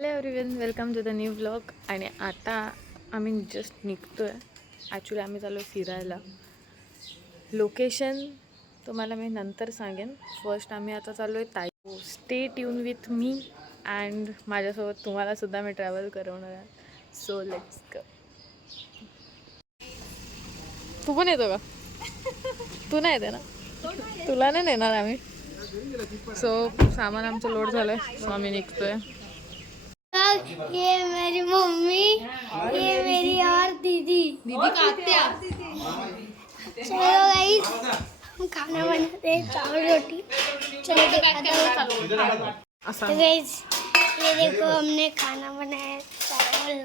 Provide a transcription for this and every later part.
Hello everyone, welcome to the new vlog. आणि आता आम्ही जस्ट निघतो आहे. ॲक्च्युली आम्ही चाललो फिरायला. लोकेशन तुम्हाला मी नंतर सांगेन. फर्स्ट आम्ही आता चाललो आहे ताई. Stay tune with me and माझ्यासोबत तुम्हालासुद्धा मी ट्रॅव्हल करवणार आहे. So let's go. तू पण येतो का? तू नाही येते ना? तुला नाही नेणार आम्ही. सो सामान आमचं लोड झालं आहे. सो आम्ही निघतो आहे. ये मेरी मम्मी, ये मेरी और दीदी दीदी का चलो गाइस, हम खाना बनाते हैं, चावल रोटी. चलो तो गाइस, ये देखो हमने खाना बनाया है, चावल.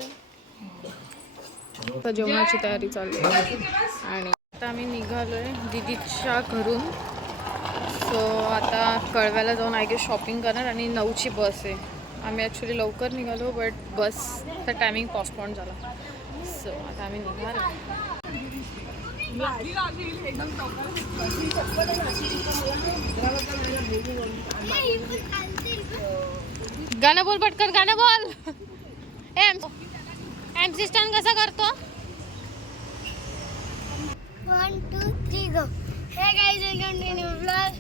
आता जेवणाची तयारी चालू आहे. आणि आता आम्ही निघालो आहे दीदीच्या घरून. सो आता कळव्याला जाऊन आय गेस शॉपिंग करणार आणि 9ची बस आहे. आम्ही ॲक्च्युली लवकर निघालो बट बसचा टायमिंग पोस्टपोन झाला. सो आता आम्ही निघणार. गाणं बोल पटकन, गाणं बोल. MC स्टॅन कसा करतो? 1 2 3 go. Hey guys, welcome to new vlog.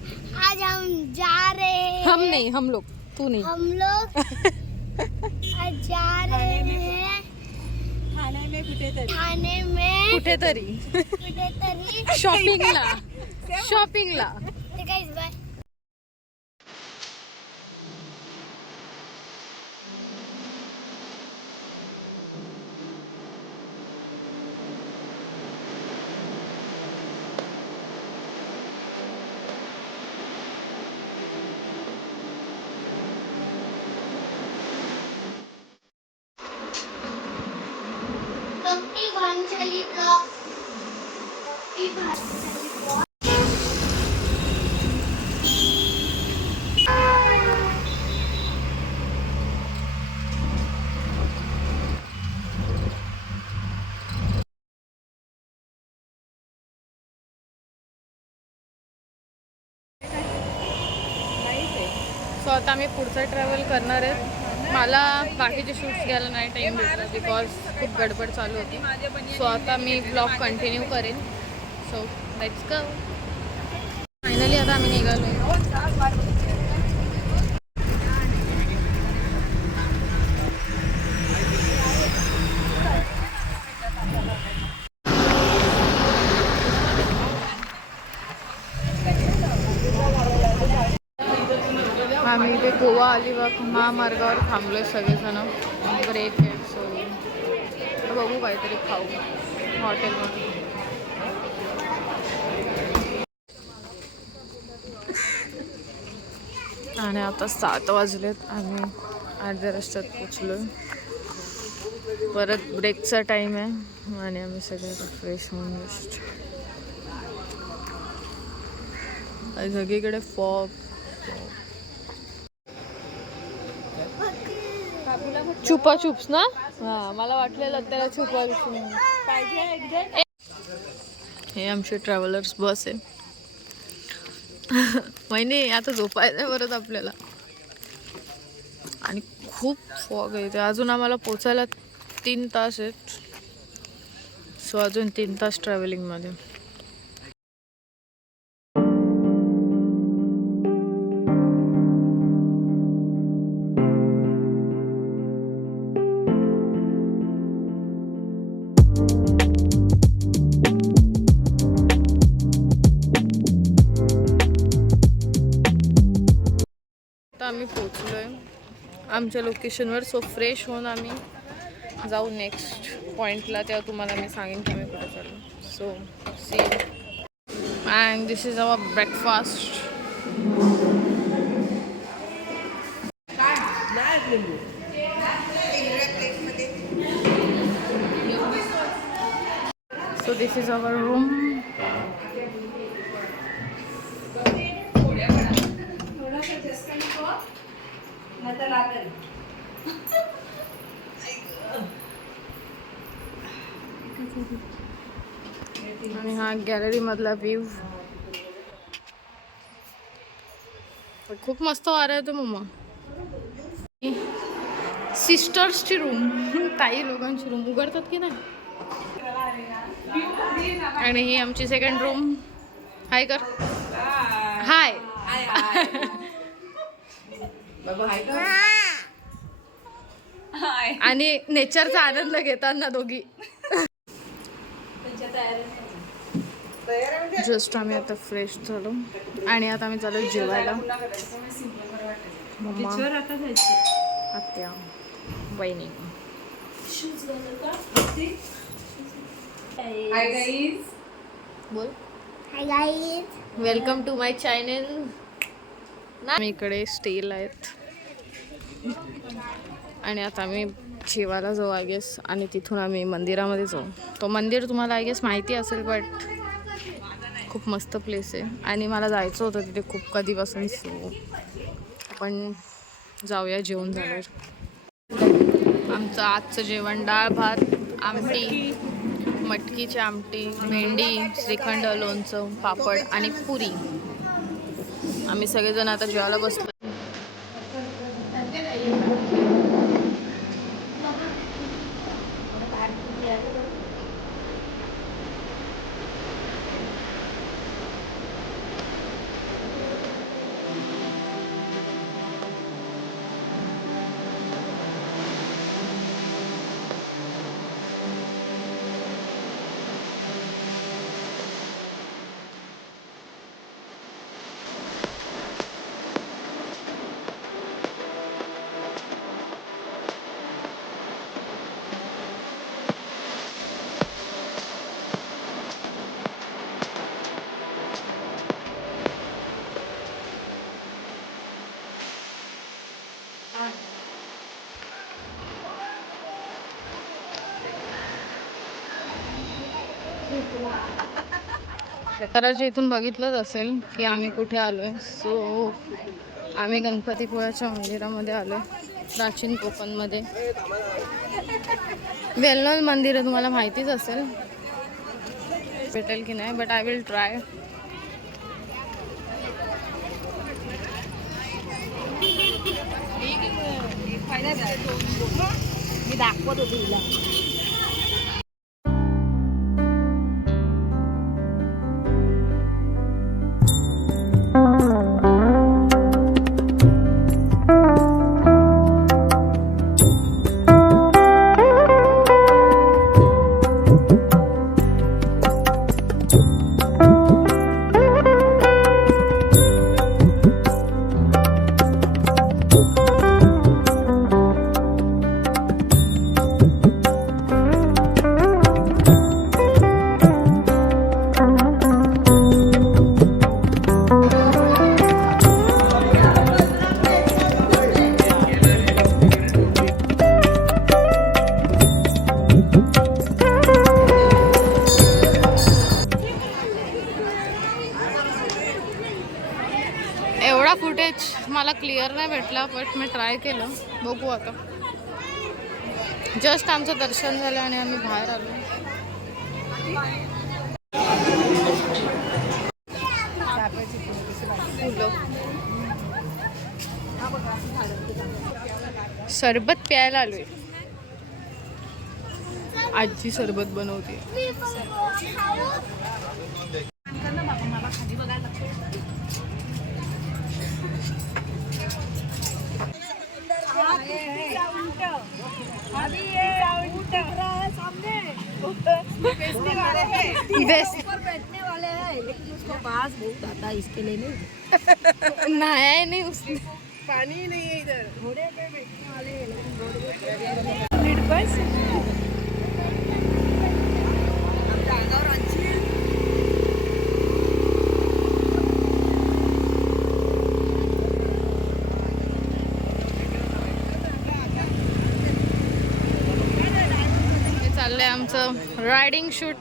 आज हम जा रहे हैं. हम नहीं, हम लोग, तू नहीं. हम लोग आज जा रहे हैं ठाणे में कुठेतरी शॉपिंगला. तो गाइस बाय. कपटी भांजली का कपटी भांजली का. सो आता आम्ही पुढचं ट्रॅव्हल करणार आहेत. मला बाकीचे शूट्स घ्यायला नाही टाईम भेटला बिकॉज खूप गडबड चालू होती. सो आता मी ब्लॉग कंटिन्यू करेन. So let's go. फायनली आता आम्ही निघालो. आम्ही इथे गोवा अलिबाग महामार्गावर थांबलो आहे सगळेजण. ब्रेक आहे. सो बघू काहीतरी खाऊ हॉटेलमध्ये. आणि आता 7 वाजलेत. आम्ही अर्ध्या रस्त्यात पोचलो. परत ब्रेकचा टाईम आहे आणि आम्ही सगळे फ्रेश होऊन जस्ट सगळीकडे फॉग. छुपा चुप्स ना. हा, मला वाटलेलं त्याला छुपा पाहिजे. हे आमची ट्रॅव्हलर्स बस आहे. महिने आता झोपायचं परत आपल्याला. आणि खूप फॉग आहे इथे. अजून आम्हाला पोचायला 3 तास आहेत. सो अजून 3 तास ट्रॅव्हलिंगमध्ये. आम्ही पोचलो आहे आमच्या लोकेशनवर. सो फ्रेश होऊन आम्ही जाऊ नेक्स्ट पॉईंटला. तेव्हा तुम्हाला मी सांगेन की आम्ही कुठे चाललो. So see and this is our breakfast. So this is our room. आणि हा गॅलरी मधला व्ह्यू. खूप मस्त वारा येतो मम्मा. सिस्टर्सची रूम, ताई लोकांची रूम उघडतात की नाही. आणि ही आमची सेकंड रूम. हाय कर. हाय. आणि नेचरचा आनंद घेताना दोघी. जस्ट आम्ही आता फ्रेश झालो आणि आता आम्ही चालू जेवायला. मम्मा, आत्या, वहिनी. Hi guys. बोल. Hi guys. Welcome to my channel. आम्ही इकडे स्टेला आहेत आणि आता आम्ही जेवायला जाऊ आय गेस. आणि तिथून आम्ही मंदिरामध्ये जाऊ. तो मंदिर तुम्हाला आय गेस माहिती असेल, बट खूप मस्त प्लेस आहे आणि मला जायचं होतं तिथे खूप कधीपासून. सो आपण जाऊया जेवण झाल्यावर. आमचं आजचं जेवण डाळ भात, आमटी, मटकीची आमटी, भेंडी, श्रीखंड, लोणचं, पापड आणि पुरी. आम्ही सगळेजण आता जेवायला बसलो. साताराच्या इथून बघितलंच असेल की आम्ही कुठे आलोय. सो आम्ही गणपतीपुळ्याच्या मंदिरामध्ये आलोय, प्राचीन कोकणमध्ये. वेल नोन मंदिर आहे, तुम्हाला माहितीच असेल. भेटेल की नाही, बट आय विल ट्राय. मी दाखवत होते तुला. एवढा फुटेज मला क्लिअर नाही भेटला, बट मी ट्राय केलं. बघू आता. जस्ट आमचं दर्शन झालं आणि आम्ही बाहेर आलो. सरबत प्यायला आलोय. आजी सरबत बनवते. बैठने वाले हैं, लेकिन उसको बास बहुत आता है, इसके लिए नहीं। नहाया नहीं उसने. पानी नहीं है इधर. घोड़े पे बैठने वाले हैं, लेकिन घोड़े पे बस आमच्या अंगावर आणशील. हे चाललंय आमचं रायडिंग शूट.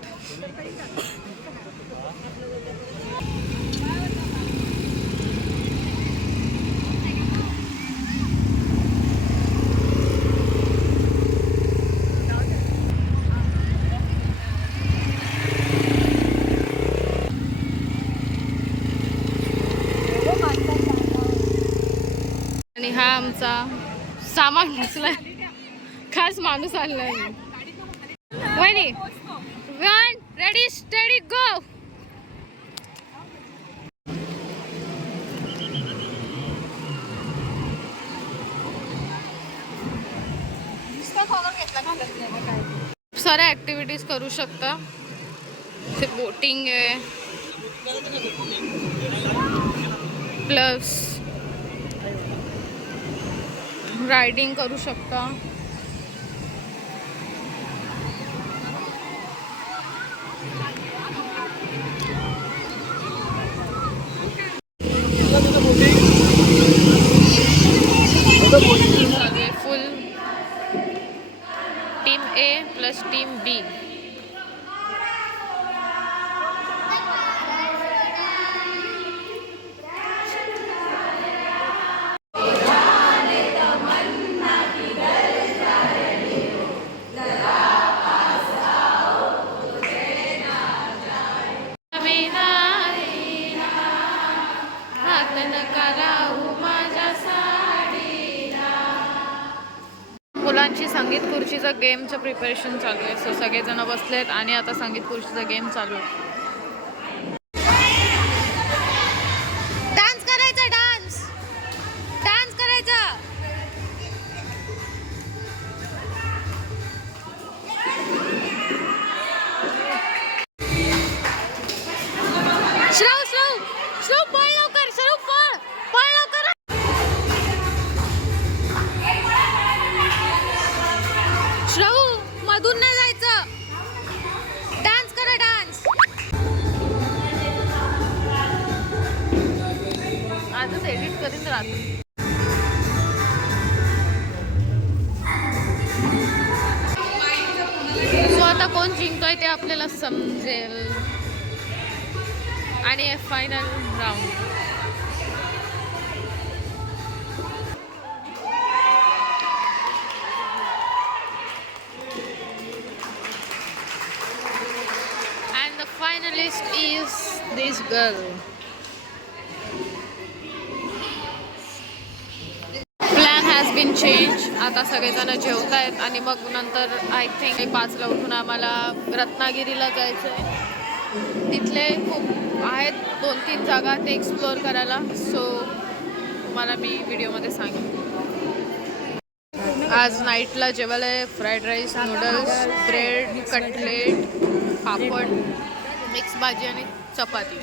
आणि हा आमचा सामान उचलाय. खास माणूस आणलाय वहिनी. 1 रेडी स्टेडी गो. खूप साऱ्या ऍक्टिव्हिटीज करू शकता. ते बोटिंग आहे प्लस रायडिंग करू शकता. सगळे फुल टीम ए प्लस टीम बी. मुलांची संगीत खुर्चीचं गेमचं प्रिपरेशन चालू आहे. सो सगळेजण बसलेत आणि आता संगीत खुर्चीचा गेम चालू आहे. डान्स करायचा. डान्स डान्स करायचा. श्रव श्रव श्रव पळ लवकर. श्रव पळ पळ लवकर. श्रव मधून नाही जायचं. डान्स करा. डान्स आजच एडिट करीन राहतो. सो आता कोण जिंकतोय ते आपल्याला समजेल. आणि final round. And the finalist is this girl. Plan has been changed. आता सगळेजण जेवत आहेत आणि मग नंतर आय थिंक 5ला उठून आम्हाला रत्नागिरीला जायचं आहे. तिथले खूप आहेत 2-3 जागा ते एक्सप्लोअर करायला. सो तुम्हाला मी व्हिडिओमध्ये सांगेन. आज नाईटला जेवायला fried rice, noodles, bread, cutlet, पापड, मिक्स भाजी आणि चपाती.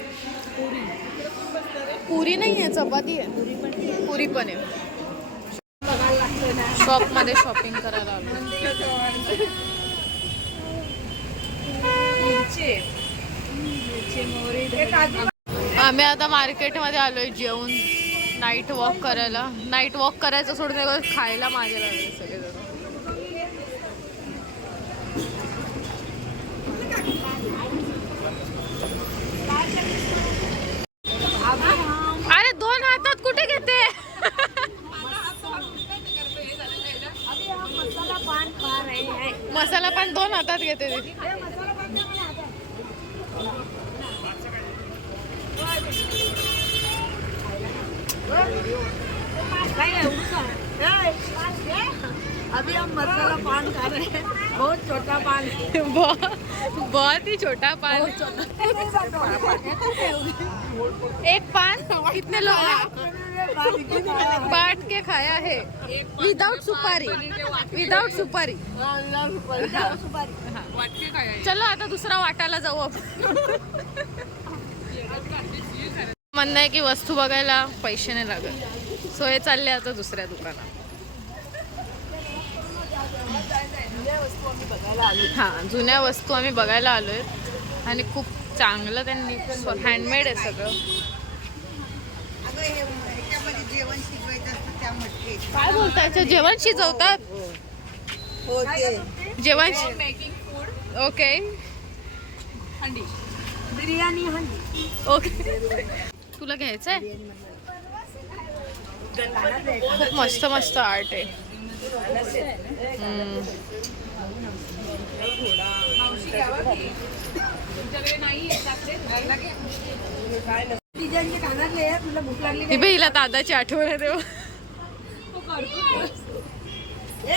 पुरी नाही आहे, चपाती आहे. पुरी पण आहे. शॉपमध्ये शॉपिंग करायला आलो. आम्ही आता मार्केटमध्ये आलोय जेवून नाईट वॉक करायला. नाईट वॉक करायचं सोडून खायला मागे लागले सगळेजण. अरे 2 हातात कुठे घेते. मसाला पान 2 हातात घेते. अभी हम मसाला पान खा रहे हैं. बहुत छोटा पान है. बहुत ही छोटा पान. एक पान कितने लोग बांट के खाया है. विदाउट सुपारी. विदाउट सुपारी. चलो आता दुसरा वाटायला जाऊ आपण. म्हणणं आहे की वस्तू बघायला पैसे नाही लागत. सो हे चालले आता दुसऱ्या दुकानात. हां जुन्या वस्तू आम्ही बघायला आलोय आणि खूप चांगलं त्यांनी हँडमेड आहे सगळं. काय बोलताय. जेवण शिजवतात. जेवण ओके. हंडी बिर्याणी. हंडी ओके. तुला घ्यायचंय. खूप मस्त मस्त आर्ट आहे. हिला दादाची आठवण आहे तेव्हा.